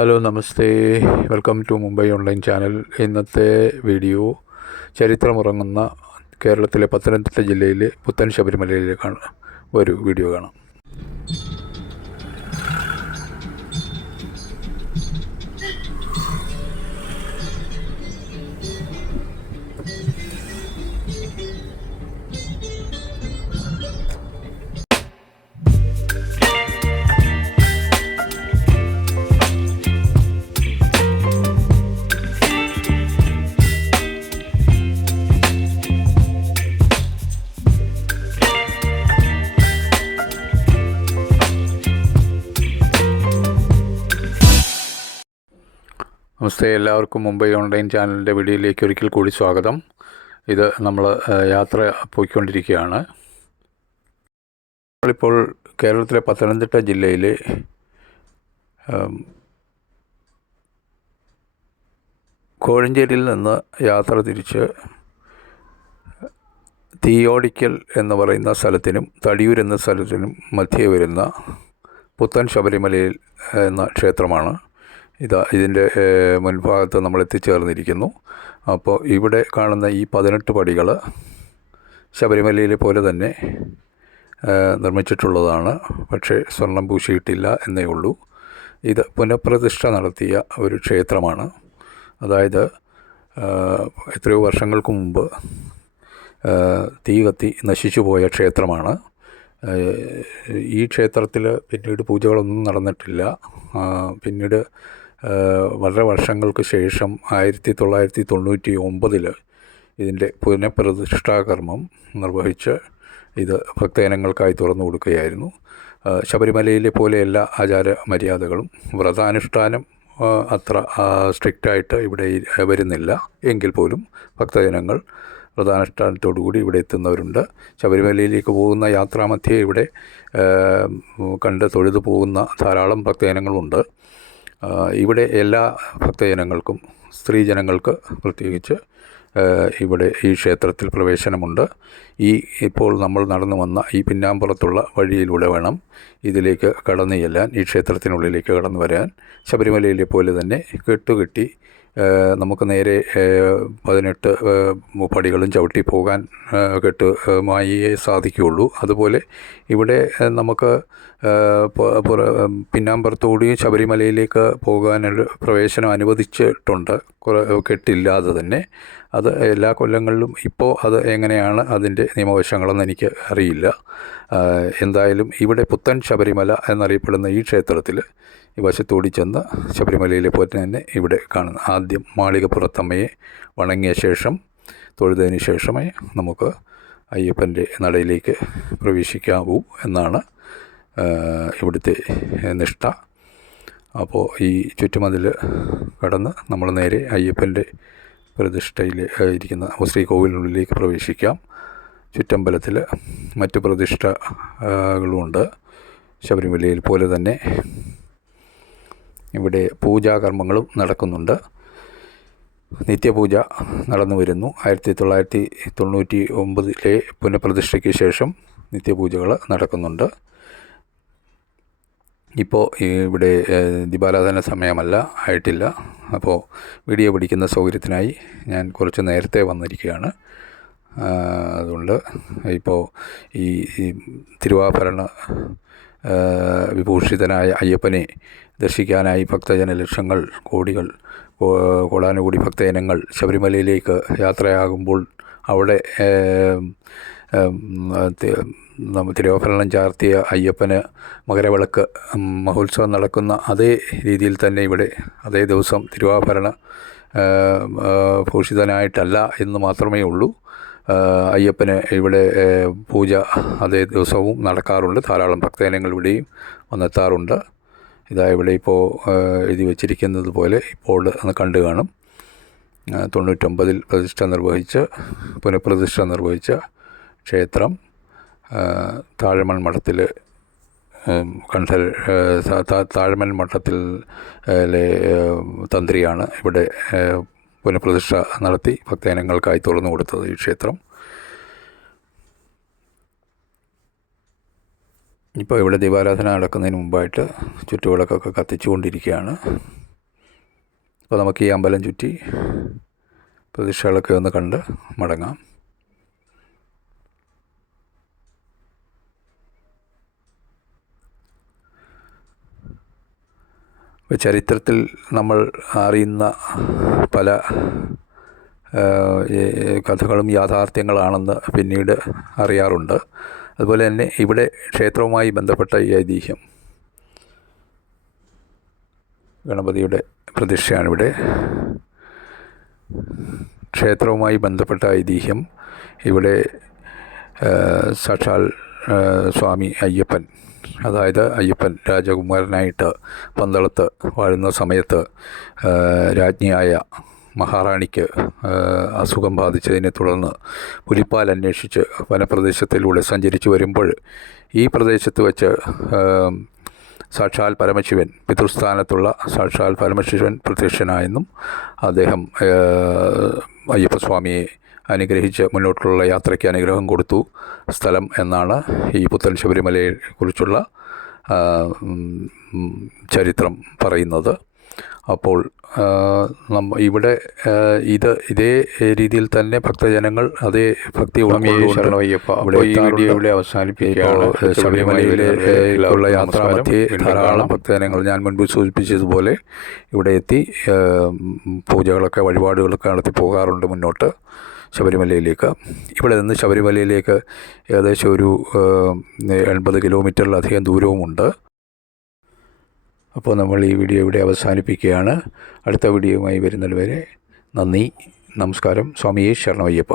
Hello നമസ്തേ, welcome to Mumbai online channel. ഇന്നത്തെ video ചരിത്രമുറങ്ങുന്ന കേരളത്തിലെ പത്തനംതിട്ട ജില്ലയിലെ പുത്തൻ ശബരിമലയിലേക്കാണ്. ഒരു വീഡിയോ കാണാം. നമസ്തേ, എല്ലാവർക്കും മുംബൈ ഓൺലൈൻ ചാനലിൻ്റെ വീഡിയോയിലേക്ക് ഒരിക്കൽ കൂടി സ്വാഗതം. ഇത് നമ്മൾ യാത്ര പോയിക്കൊണ്ടിരിക്കുകയാണ്. നമ്മളിപ്പോൾ കേരളത്തിലെ പത്തനംതിട്ട ജില്ലയിലെ കോഴഞ്ചേരിയിൽ നിന്ന് യാത്ര തിരിച്ച് തീയോടിക്കൽ എന്ന് പറയുന്ന സ്ഥലത്തിനും തടിയൂർ എന്ന സ്ഥലത്തിനും മധ്യേ വരുന്ന പുത്തൻ ശബരിമലയിൽ എന്ന ക്ഷേത്രമാണ്. ഇതിൻ്റെ മുൻഭാഗത്ത് നമ്മൾ എത്തിച്ചേർന്നിരിക്കുന്നു. അപ്പോൾ ഇവിടെ കാണുന്ന ഈ 18 പടികൾ ശബരിമലയിലെ പോലെ തന്നെ നിർമ്മിച്ചിട്ടുള്ളതാണ്. പക്ഷേ സ്വർണം പൂശിയിട്ടില്ല എന്നേ ഉള്ളൂ. ഇത് പുനഃപ്രതിഷ്ഠ നടത്തിയ ഒരു ക്ഷേത്രമാണ്. അതായത് എത്രയോ വർഷങ്ങൾക്ക് മുമ്പ് തീ കത്തി നശിച്ചു പോയ ക്ഷേത്രമാണ്. ഈ ക്ഷേത്രത്തിൽ പിന്നീട് പൂജകളൊന്നും നടന്നിട്ടില്ല. പിന്നീട് വളരെ വർഷങ്ങൾക്ക് ശേഷം 1999 ഇതിൻ്റെ പുനഃപ്രതിഷ്ഠാകർമ്മം നിർവഹിച്ച് ഇത് ഭക്തജനങ്ങൾക്കായി തുറന്നു കൊടുക്കുകയായിരുന്നു. ശബരിമലയിലെ പോലെയല്ല ആചാര മര്യാദകളും. വ്രതാനുഷ്ഠാനം അത്ര സ്ട്രിക്റ്റായിട്ട് ഇവിടെ വരുന്നില്ല. എങ്കിൽ പോലും ഭക്തജനങ്ങൾ വ്രതാനുഷ്ഠാനത്തോടുകൂടി ഇവിടെ എത്തുന്നവരുണ്ട്. ശബരിമലയിലേക്ക് പോകുന്ന യാത്രാമധ്യേ ഇവിടെ കണ്ട് തൊഴുതു പോകുന്ന ധാരാളം ഭക്തജനങ്ങളുണ്ട്. ഇവിടെ എല്ലാ ഭക്തജനങ്ങൾക്കും, സ്ത്രീജനങ്ങൾക്ക് പ്രത്യേകിച്ച് ഇവിടെ ഈ ക്ഷേത്രത്തിൽ പ്രവേശനമുണ്ട്. ഇപ്പോൾ നമ്മൾ നടന്നു വന്ന ഈ പിന്നാമ്പുറത്തുള്ള വഴിയിലൂടെ വേണം ഇതിലേക്ക് കടന്നു ചെല്ലാൻ, ഈ ക്ഷേത്രത്തിനുള്ളിലേക്ക് കടന്നു വരാൻ. ശബരിമലയിലെ പോലെ തന്നെ കെട്ടുകെട്ടി നമുക്ക് നേരെ 18 പടികളും ചവിട്ടി പോകാൻ മായേ സാധിക്കുകയുള്ളൂ. അതുപോലെ ഇവിടെ നമുക്ക് പിന്നാമ്പുറത്തുകൂടി ശബരിമലയിലേക്ക് പോകാനുള്ള പ്രവേശനം അനുവദിച്ചിട്ടുണ്ട്, കെട്ടില്ലാതെ തന്നെ. അത് എല്ലാ കൊല്ലങ്ങളിലും ഇപ്പോൾ അത് എങ്ങനെയാണ് അതിൻ്റെ നിയമവശങ്ങളെന്ന് എനിക്ക് അറിയില്ല. എന്തായാലും ഇവിടെ പുത്തൻ ശബരിമല എന്നറിയപ്പെടുന്ന ഈ ക്ഷേത്രത്തിൽ ഈ വശത്തോടി ചെന്ന് ശബരിമലയിലെ പോലെ തന്നെ ഇവിടെ കാണുന്ന ആദ്യം മാളികപ്പുറത്തമ്മയെ വണങ്ങിയ ശേഷം തൊഴുതതിന് ശേഷമേ നമുക്ക് അയ്യപ്പൻ്റെ നടയിലേക്ക് പ്രവേശിക്കാവൂ എന്നാണ് ഇവിടുത്തെ നിഷ്ഠ. അപ്പോൾ ഈ ചുറ്റുമതിൽ കടന്ന് നമ്മൾ നേരെ അയ്യപ്പൻ്റെ പ്രതിഷ്ഠയിൽ ഇരിക്കുന്ന ശ്രീകോവിലിനുള്ളിലേക്ക് പ്രവേശിക്കാം. ചുറ്റമ്പലത്തിൽ മറ്റു പ്രതിഷ്ഠകളുമുണ്ട്. ശബരിമലയിൽ പോലെ തന്നെ ഇവിടെ പൂജാകർമ്മങ്ങളും നടക്കുന്നുണ്ട്. നിത്യപൂജ നടന്നു വരുന്നു. 1999 പുനഃപ്രതിഷ്ഠയ്ക്ക് ശേഷം നിത്യപൂജകൾ നടക്കുന്നുണ്ട്. ഇപ്പോൾ ഇവിടെ ദീപാരാധന സമയമല്ല, ആയിട്ടില്ല. അപ്പോൾ വീഡിയോ പിടിക്കുന്ന സൗകര്യത്തിനായി ഞാൻ കുറച്ച് നേരത്തെ വന്നിരിക്കുകയാണ്. അതുകൊണ്ട് ഇപ്പോൾ ഈ തിരുവാഭരണ വിഭൂഷിതനായ അയ്യപ്പനെ ദർശിക്കാനായി ഭക്തജന ലക്ഷങ്ങൾ, കോടാനുകൂടി ഭക്തജനങ്ങൾ ശബരിമലയിലേക്ക് യാത്രയാകുമ്പോൾ അവിടെ തിരുവാഭരണം ചാർത്തിയ അയ്യപ്പന് മകരവിളക്ക് മഹോത്സവം നടക്കുന്ന അതേ രീതിയിൽ തന്നെ ഇവിടെ അതേ ദിവസം തിരുവാഭരണ ഭൂഷിതനായിട്ടല്ല എന്ന് മാത്രമേ ഉള്ളൂ. അയ്യപ്പന് ഇവിടെ പൂജ അതേ ദിവസവും നടക്കാറുണ്ട്. ധാരാളം ഭക്തജനങ്ങൾ ഇവിടെയും വന്നെത്താറുണ്ട്. ഇവിടെ ഇപ്പോൾ എഴുതി വച്ചിരിക്കുന്നത് പോലെ ഇപ്പോൾ കണ്ടു കാണും. 99 പുനഃപ്രതിഷ്ഠ നിർവഹിച്ച ക്ഷേത്രം താഴമൺ മഠത്തിൽ താഴമൺ മഠത്തിലെ തന്ത്രിയാണ് ഇവിടെ പുനഃപ്രതിഷ്ഠ നടത്തി ഭക്തജനങ്ങൾക്കായി തുറന്നു കൊടുത്തത് ഈ ക്ഷേത്രം. ഇപ്പോൾ ഇവിടെ ദീപാരാധന നടക്കുന്നതിന് മുമ്പായിട്ട് ചുറ്റുവിളക്കൊക്കെ കത്തിച്ചുകൊണ്ടിരിക്കുകയാണ്. അപ്പോൾ നമുക്ക് ഈ അമ്പലം ചുറ്റി പ്രതിഷ്ഠകളൊക്കെ ഒന്ന് കണ്ട് മടങ്ങാം. ചരിത്രത്തിൽ നമ്മൾ അറിയുന്ന പല കഥകളും യാഥാർത്ഥ്യങ്ങളാണെന്ന് പിന്നീട് അറിയാറുണ്ട്. അതുപോലെ തന്നെ ഇവിടെ ക്ഷേത്രവുമായി ബന്ധപ്പെട്ട ഈ ഐതിഹ്യം, ഗണപതിയുടെ പ്രതിഷ്ഠയാണിവിടെ. ക്ഷേത്രവുമായി ബന്ധപ്പെട്ട ഐതിഹ്യം ഇവിടെ സാക്ഷാൽ സ്വാമി അയ്യപ്പൻ, അതായത് അയ്യപ്പൻ രാജകുമാരനായിട്ട് പന്തളത്ത് വാഴുന്ന സമയത്ത് രാജ്ഞിയായ മഹാറാണിക്ക് അസുഖം ബാധിച്ചതിനെ തുടർന്ന് പുലിപ്പാൽ അന്വേഷിച്ച് വനപ്രദേശത്തിലൂടെ സഞ്ചരിച്ചു വരുമ്പോൾ ഈ പ്രദേശത്ത് വെച്ച് സാക്ഷാൽ പരമശിവൻ, പിതൃസ്ഥാനത്തുള്ള സാക്ഷാൽ പരമശിവൻ പ്രത്യക്ഷനായെന്നും അദ്ദേഹം അയ്യപ്പസ്വാമിയെ അനുഗ്രഹിച്ച് മുന്നോട്ടുള്ള യാത്രയ്ക്ക് അനുഗ്രഹം കൊടുത്തു സ്ഥലം എന്നാണ് ഈ പുത്തൻ ശബരിമലയെ കുറിച്ചുള്ള ചരിത്രം പറയുന്നത്. അപ്പോൾ ഇവിടെ ഇതേ രീതിയിൽ തന്നെ ഭക്തജനങ്ങൾ അതേ ഭക്തി ഇവിടെ അവസാനിപ്പിക്കുകയാണ്. ശബരിമലയിലേക്കുള്ള യാത്രാമധ്യേ ധാരാളം ഭക്തജനങ്ങൾ ഞാൻ മുൻപ് സൂചിപ്പിച്ചതുപോലെ ഇവിടെ എത്തി പൂജകളൊക്കെ വഴിപാടുകളൊക്കെ നടത്തി പോകാറുണ്ട് മുന്നോട്ട് ശബരിമലയിലേക്ക്. ഇവിടെ നിന്ന് ശബരിമലയിലേക്ക് ഏകദേശം ഒരു 80 കിലോമീറ്ററിലധികം ദൂരവുമുണ്ട്. അപ്പോൾ നമ്മൾ ഈ വീഡിയോ ഇവിടെ അവസാനിപ്പിക്കുകയാണ്. അടുത്ത വീഡിയോയുമായി വരുന്നതുവരെ നന്ദി, നമസ്കാരം. സ്വാമിയേ ശരണമയ്യപ്പ.